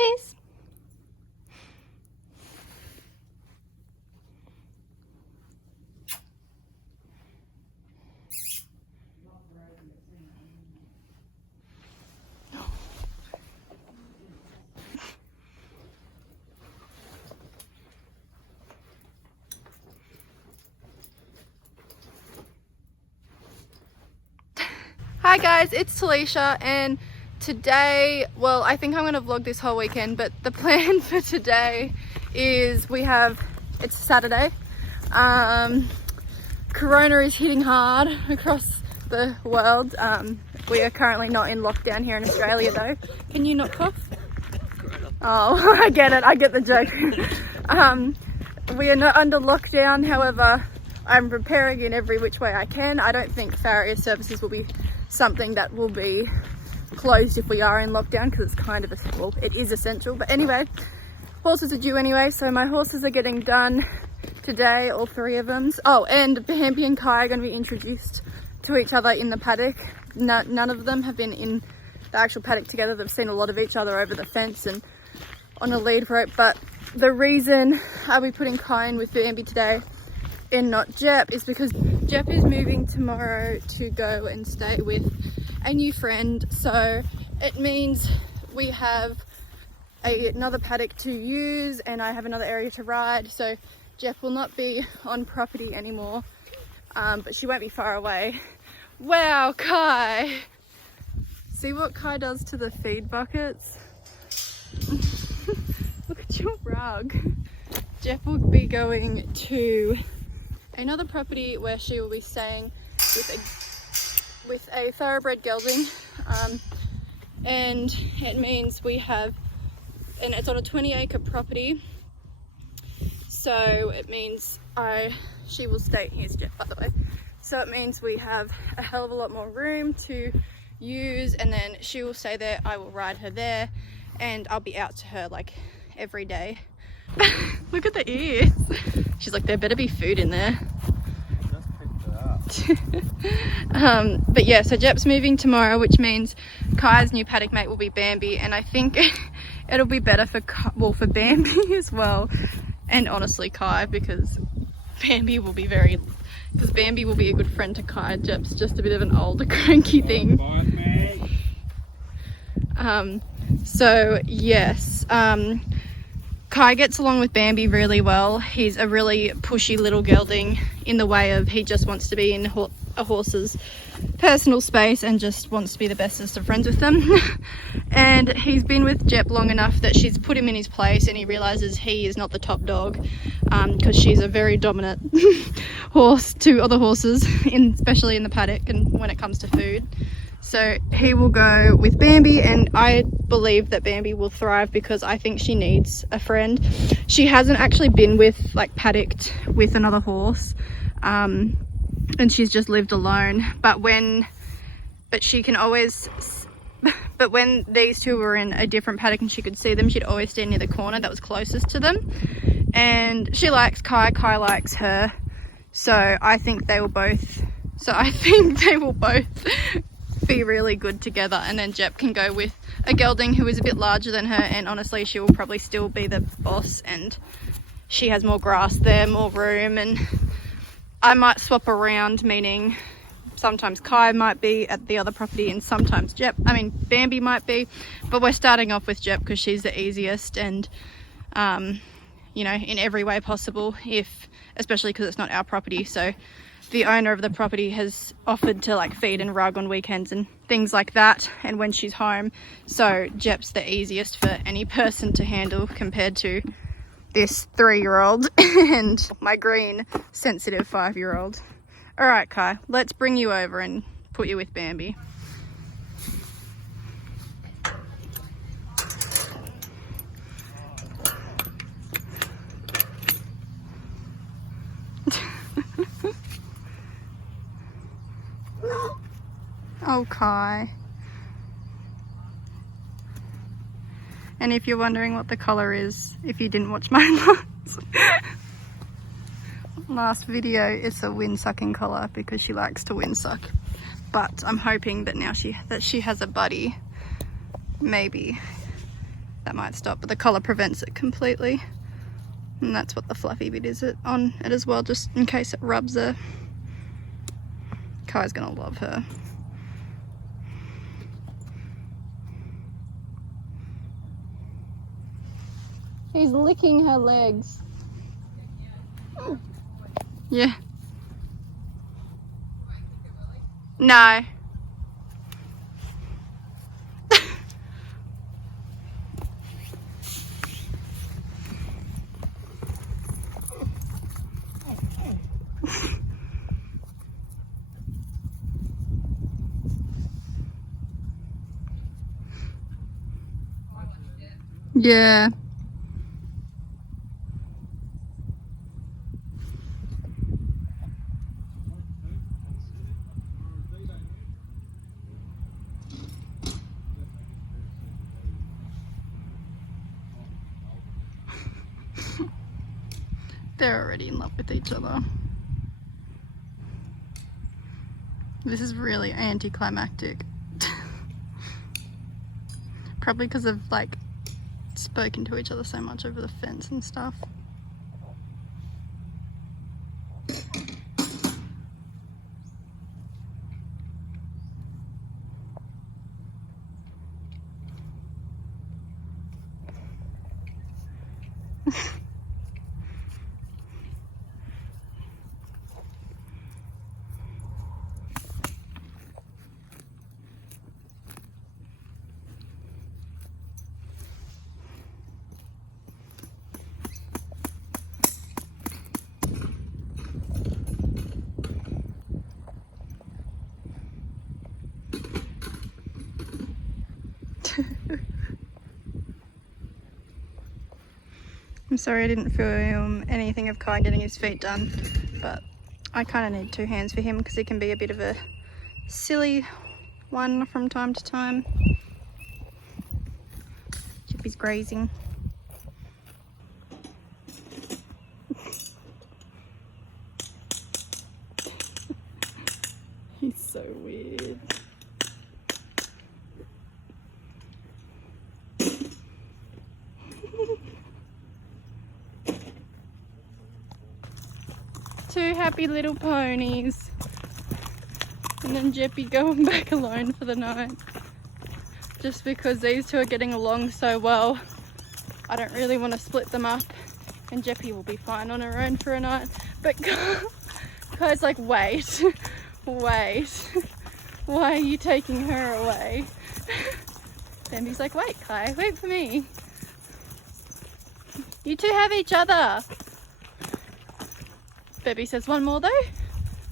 babies. Hi guys, it's Talisha, and today, well, I think I'm going to vlog this whole weekend, but the plan for today is it's Saturday. Corona is hitting hard across the world. We are currently not in lockdown here in Australia though. Can you not cough? Oh, I get it, I get the joke. We are not under lockdown, however, I'm preparing in every which way I can. I don't think farrier services will be something that will be closed if we are in lockdown, because it's kind of it is essential. But anyway, horses are due anyway, so my horses are getting done today, all three of them. Oh, and Bambi and Kai are going to be introduced to each other in the paddock. None of them have been in the actual paddock together. They've seen a lot of each other over the fence and on a lead rope, but the reason I'll be putting Kai in with Bambi today and not Jep is because Jep is moving tomorrow to go and stay with a new friend, so it means we have another paddock to use and I have another area to ride, so Jep will not be on property anymore, but she won't be far away. Wow, Kai! See what Kai does to the feed buckets? Look at your rug. Jep will be going to another property where she will be staying with a thoroughbred gelding, and it means and it's on a 20-acre property, so it means she will stay. Here's Jeff, by the way. So it means we have a hell of a lot more room to use, and then she will stay there. I will ride her there, and I'll be out to her like every day. Look at the ears. She's like, there better be food in there. But yeah, so Jep's moving tomorrow, which means Kai's new paddock mate will be Bambi, and I think it'll be better for Bambi as well, and honestly Kai, because Bambi will be a good friend to Kai. Jep's just a bit of an older cranky thing. So yes, Kai gets along with Bambi really well. He's a really pushy little gelding in the way of he just wants to be in a horse's personal space and just wants to be the bestest of friends with them. And he's been with Jep long enough that she's put him in his place, and he realizes he is not the top dog, because she's a very dominant horse to other horses, especially in the paddock and when it comes to food. So he will go with Bambi, and I believe that Bambi will thrive because I think she needs a friend. She hasn't actually been paddocked with another horse, and she's just lived alone. But when these two were in a different paddock and she could see them, she'd always stand near the corner that was closest to them. And she likes Kai, Kai likes her. So I think they will both be really good together, and then Jep can go with a gelding who is a bit larger than her, and honestly she will probably still be the boss, and she has more grass there, more room, and I might swap around, meaning sometimes Kai might be at the other property and sometimes Bambi might be, but we're starting off with Jep because she's the easiest, and you know, in every way possible, especially because it's not our property. So the owner of the property has offered to like feed and rug on weekends and things like that, and when she's home. So Jep's the easiest for any person to handle compared to this 3-year-old and my green sensitive 5-year-old. All right, Kai, let's bring you over and put you with Bambi. Oh, Kai. And if you're wondering what the colour is, if you didn't watch my last video, it's a windsucking collar because she likes to windsuck. But I'm hoping that now she has a buddy, maybe that might stop, but the collar prevents it completely. And that's what the fluffy bit is on it as well, just in case it rubs her. Kai's gonna love her. He's licking her legs. Yeah. No. Yeah. They're already in love with each other. This is really anticlimactic. Probably because of like spoken to each other so much over the fence and stuff. I'm sorry I didn't film anything of Kai getting his feet done, but I kind of need two hands for him because he can be a bit of a silly one from time to time. Chippy's grazing. He's so weird. Two happy little ponies. And then Jeppy going back alone for the night. Just because these two are getting along so well, I don't really want to split them up. And Jeppy will be fine on her own for a night. But Kai's like, wait, wait. Why are you taking her away? Bambi's like, wait Kai, wait for me. You two have each other. Bebby says, one more though?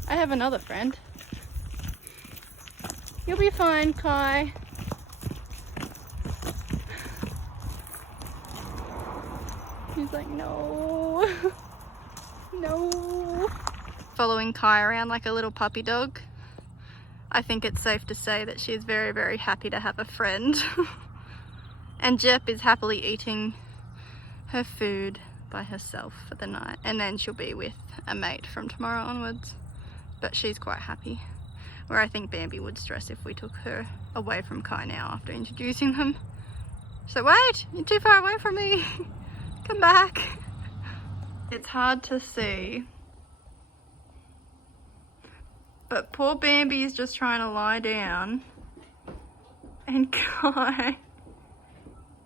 I have another friend. You'll be fine, Kai. He's like, no. No. Following Kai around like a little puppy dog. I think it's safe to say that she's very, very happy to have a friend. And Jep is happily eating her food by herself for the night, and then she'll be with a mate from tomorrow onwards, but she's quite happy, where I think Bambi would stress if we took her away from Kai now after introducing them. So wait, you're too far away from me. Come back. It's hard to see, but poor Bambi is just trying to lie down and Kai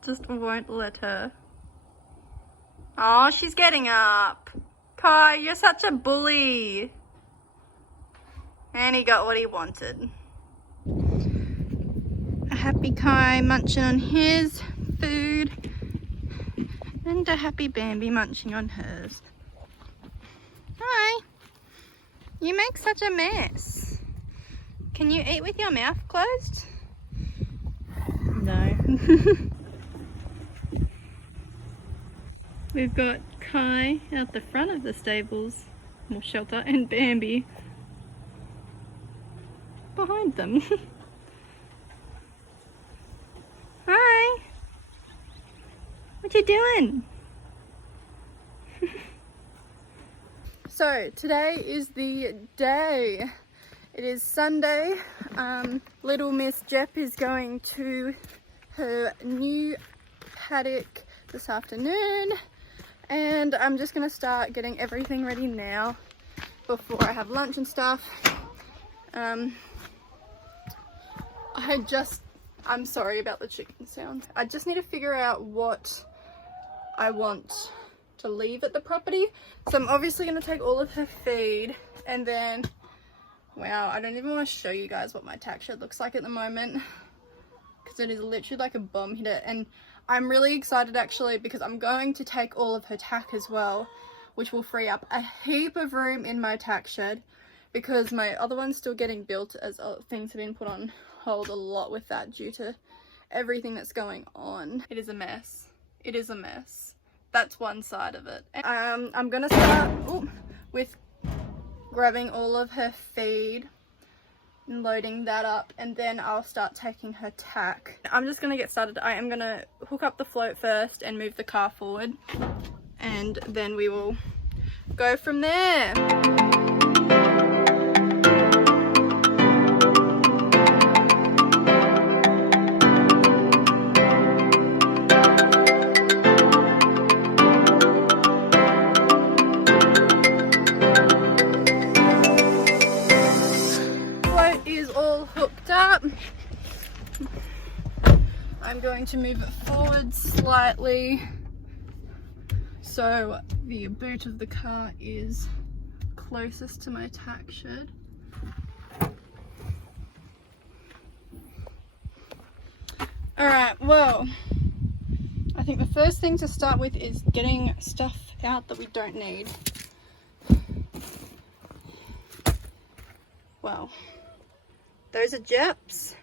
just won't let her. Oh, she's getting up. Kai, you're such a bully. And he got what he wanted. A happy Kai munching on his food. And a happy Bambi munching on hers. Hi. You make such a mess. Can you eat with your mouth closed? No. We've got Kai out the front of the stables, or shelter, and Bambi behind them. Hi! What you doing? So today is the day. It is Sunday. Little Miss Jep is going to her new paddock this afternoon, and I'm just gonna start getting everything ready now before I have lunch and stuff. I'm sorry about the chicken sound. I just need to figure out what I want to leave at the property. So I'm obviously going to take all of her feed, and then, wow, I don't even want to show you guys what my tack shed looks like at the moment, because it is literally like a bomb hitter. And I'm really excited actually, because I'm going to take all of her tack as well, which will free up a heap of room in my tack shed, because my other one's still getting built as things have been put on hold a lot with that due to everything that's going on. It is a mess. It is a mess. That's one side of it. I'm gonna start with grabbing all of her feed and loading that up, and then I'll start taking her tack. I'm just gonna get started. I am gonna hook up the float first and move the car forward, and then we will go from there. I'm going to move it forward slightly so the boot of the car is closest to my tack shed. Alright, well, I think the first thing to start with is getting stuff out that we don't need. Well, those are jeps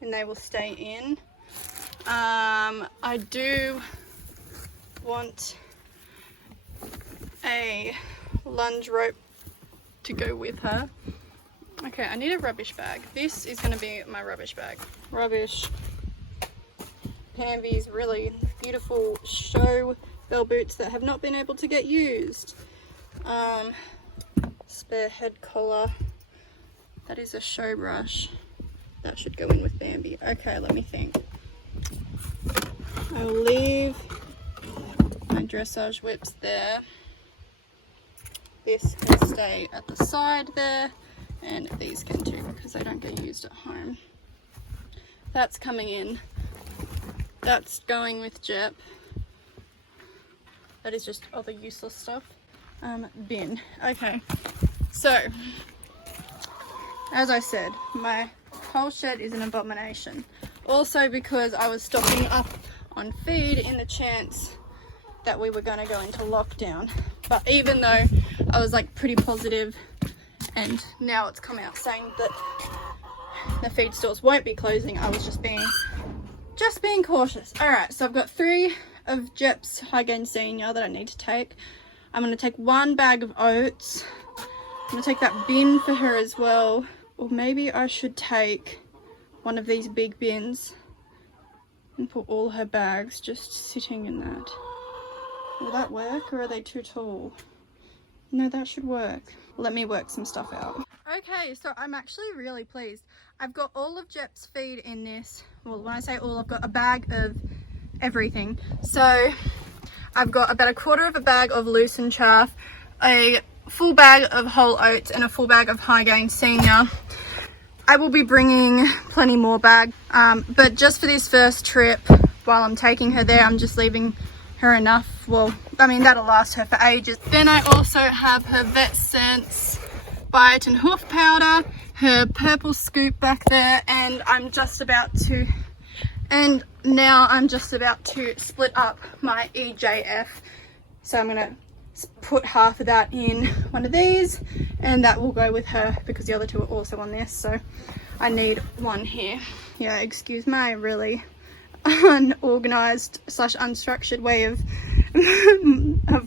and they will stay in. I do want a lunge rope to go with her. Okay, I need a rubbish bag. This is going to be my rubbish bag. Rubbish. Bambi's really beautiful show bell boots that have not been able to get used. Spare head collar. That is a show brush. That should go in with Bambi. Okay, let me think. I'll leave my dressage whips there. This can stay at the side there, and these can too because they don't get used at home. That's coming in. That's going with Jep. That is just other useless stuff. Bin. Okay, so as I said, my whole shed is an abomination. Also because I was stocking up on feed in the chance that we were going to go into lockdown. But even though I was like pretty positive, and now it's come out saying that the feed stores won't be closing, I was just being cautious. Alright, so I've got 3 of Jep's High Gain Senior that I need to take. I'm going to take 1 bag of oats. I'm going to take that bin for her as well. Or maybe I should take one of these big bins and put all her bags just sitting in that. Will that work, or are they too tall? No, that should work. Let me work some stuff out. Okay, so I'm actually really pleased. I've got all of Jep's feed in this. Well, when I say all, I've got a bag of everything. So I've got about 1/4 of a bag of loosened chaff, a full bag of whole oats, and a full bag of High Gain Senior. I will be bringing plenty more bags, but just for this first trip, while I'm taking her there, I'm just leaving her enough. Well, I mean, that'll last her for ages. Then I also have her Vetsense bite and hoof powder, her purple scoop back there, and now I'm just about to split up my EJF. So I'm gonna put half of that in one of these, and that will go with her because the other 2 are also on this, so I need 1 here. Yeah, excuse my really unorganized / unstructured way of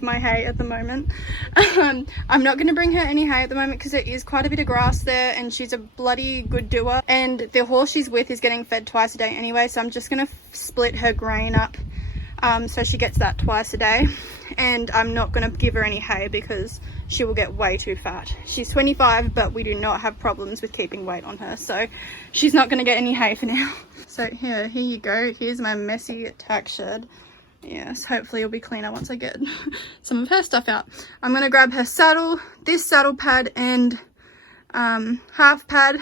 my hay at the moment. I'm not going to bring her any hay at the moment because there is quite a bit of grass there, and she's a bloody good doer, and the horse she's with is getting fed twice a day anyway, so I'm just going to split her grain up So she gets that twice a day, and I'm not going to give her any hay because she will get way too fat. She's 25, but we do not have problems with keeping weight on her, so she's not going to get any hay for now. So here you go. Here's my messy tack shed. Yes, hopefully it'll be cleaner once I get some of her stuff out. I'm going to grab her saddle, this saddle pad and half pad.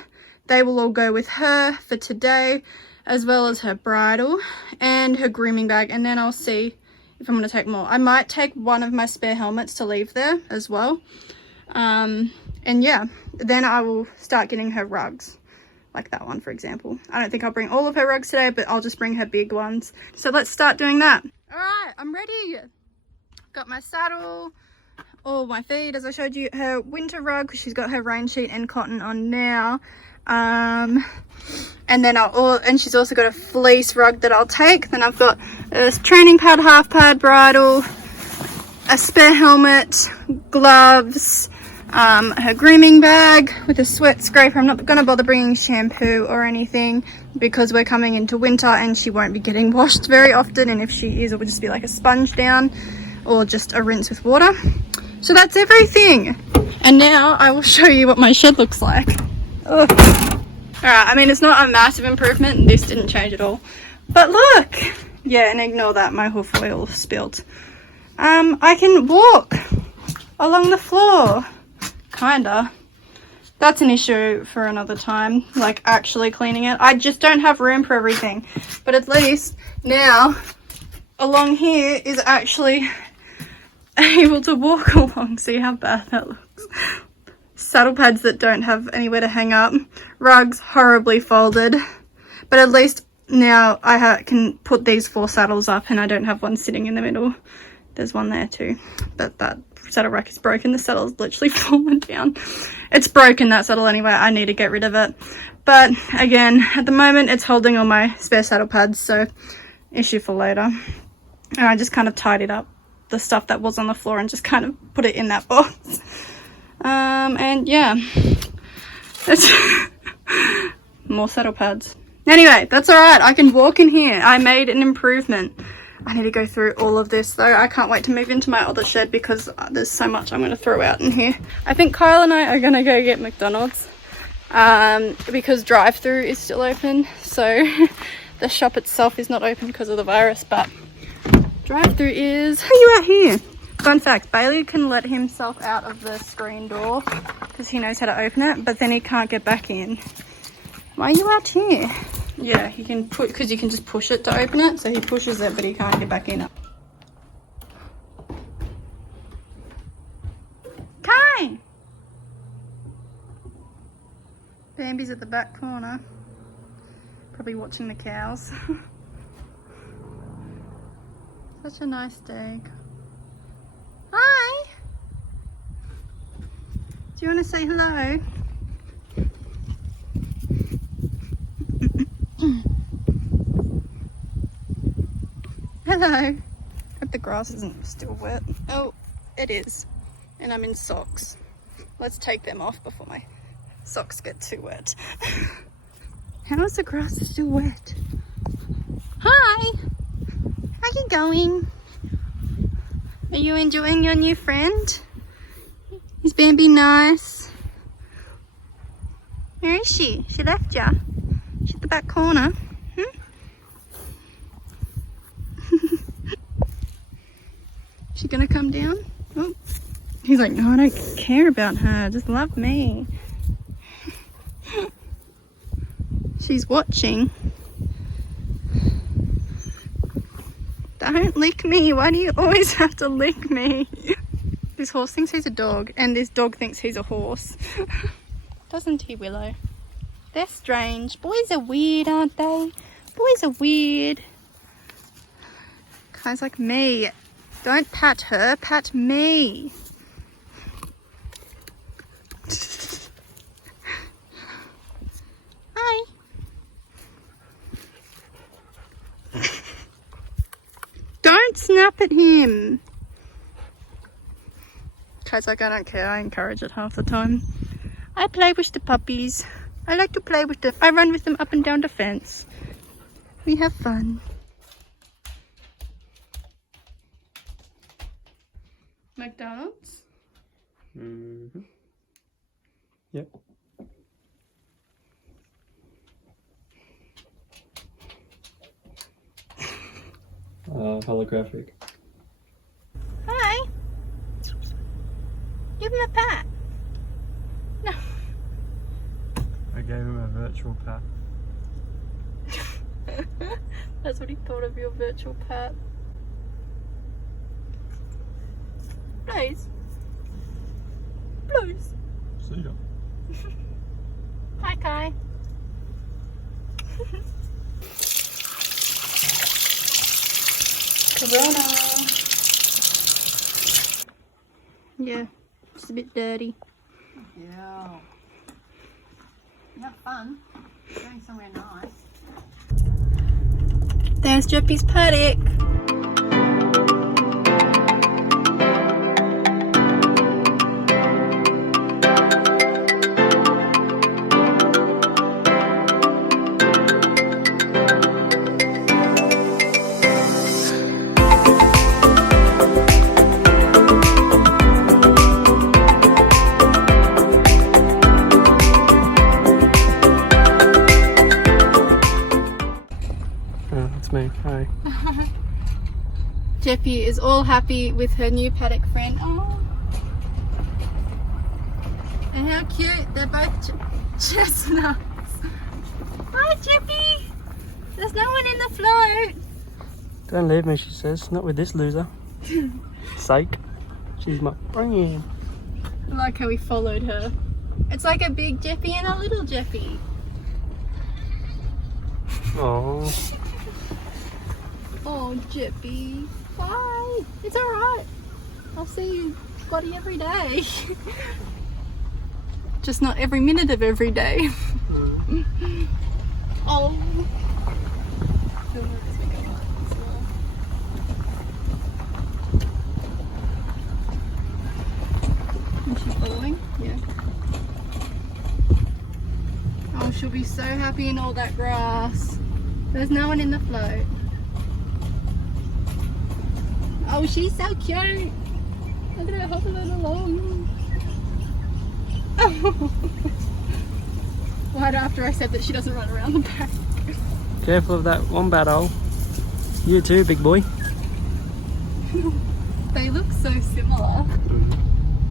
They will all go with her for today, as well as her bridle and her grooming bag, and then I'll see if I'm going to take more. I might take one of my spare helmets to leave there as well. And yeah, then I will start getting her rugs, like that one for example. I don't think I'll bring all of her rugs today, but I'll just bring her big ones. So let's start doing that. All right, I'm ready. Got my saddle, all my feed, as I showed you, her winter rug, because she's got her rain sheet and cotton on now. And then and she's also got a fleece rug that I'll take. Then I've got a training pad, half pad, bridle, a spare helmet, gloves, her grooming bag with a sweat scraper. I'm not going to bother bringing shampoo or anything because we're coming into winter and she won't be getting washed very often, and if she is, it will just be like a sponge down or just a rinse with water. So that's everything, and now I will show you what my shed looks like. Ugh. Alright, I mean, it's not a massive improvement. This didn't change at all. But look! Yeah, and ignore that, my hoof oil spilt. I can walk along the floor. Kinda. That's an issue for another time, like actually cleaning it. I just don't have room for everything. But at least now, along here is actually able to walk along. See how bad that looks? Saddle pads that don't have anywhere to hang up, rugs horribly folded, but at least now I can put these 4 saddles up and I don't have one sitting in the middle. There's one there too, but that saddle rack is broken. The saddle's literally fallen down. It's broken, that saddle, anyway. I need to get rid of it, but again, at the moment it's holding all my spare saddle pads, so issue for later. And I just kind of tidied up the stuff that was on the floor and just kind of put it in that box. And yeah, that's more saddle pads. Anyway, that's alright. I can walk in here. I made an improvement. I need to go through all of this though. I can't wait to move into my other shed because there's so much I'm going to throw out in here. I think Kyle and I are going to go get McDonald's because drive-through is still open. So the shop itself is not open because of the virus, but drive-through is. How are you out here? Fun fact, Bailey can let himself out of the screen door because he knows how to open it, but then he can't get back in. Why are you out here? Yeah, he can put, because you can just push it to open it, so he pushes it, but he can't get back in it. Kai! Bambi's at the back corner, probably watching the cows. Such a nice day. Hi! Do you want to say hello? Hello. Hope the grass isn't still wet. Oh, it is. And I'm in socks. Let's take them off before my socks get too wet. How is the grass still wet? Hi! How you going? Are you enjoying your new friend? Is Bambi nice? Where is she? She left ya. She's at the back corner. She gonna come down? Oh. He's like, no, I don't care about her. Just love me. She's watching. Don't lick me. Why do you always have to lick me? This horse thinks he's a dog, and this dog thinks he's a horse. Doesn't he, Willow? They're strange. Boys are weird, aren't they? Boys are weird. Guys like me. Don't pat her, pat me. Hi. Don't snap at him. Kai's like, I don't care. I encourage it half the time. I play with the puppies. I like to play with them. I run with them up and down the fence. We have fun. McDonald's? Mm-hmm. Yep. Holographic. Hi. Give him a pat. No. I gave him a virtual pat. That's what he thought of your virtual pat. Please. Please. See ya. Hi, Kai. Corona. Yeah, just a bit dirty. Yeah. You have fun. Going somewhere nice. There's Jeppy's paddock. Hi. Jeppy is all happy with her new paddock friend. Oh. And how cute, they're both chestnuts. Hi, Jeppy. There's no one in the float. Don't leave me, she says. Not with this loser. Psych. She's my friend. I like how we followed her. It's like a big Jeppy and a little Jeppy. Oh. Oh, Jeppy. Bye. It's alright. I'll see you bloody every day. Just not every minute of every day. Oh. Is she following? Yeah. Oh, she'll be so happy in all that grass. There's no one in the float. Oh, she's so cute. Look at her hobbling along. Oh. Right after I said that she doesn't run around the back. Careful of that wombat hole. You too, big boy. They look so similar.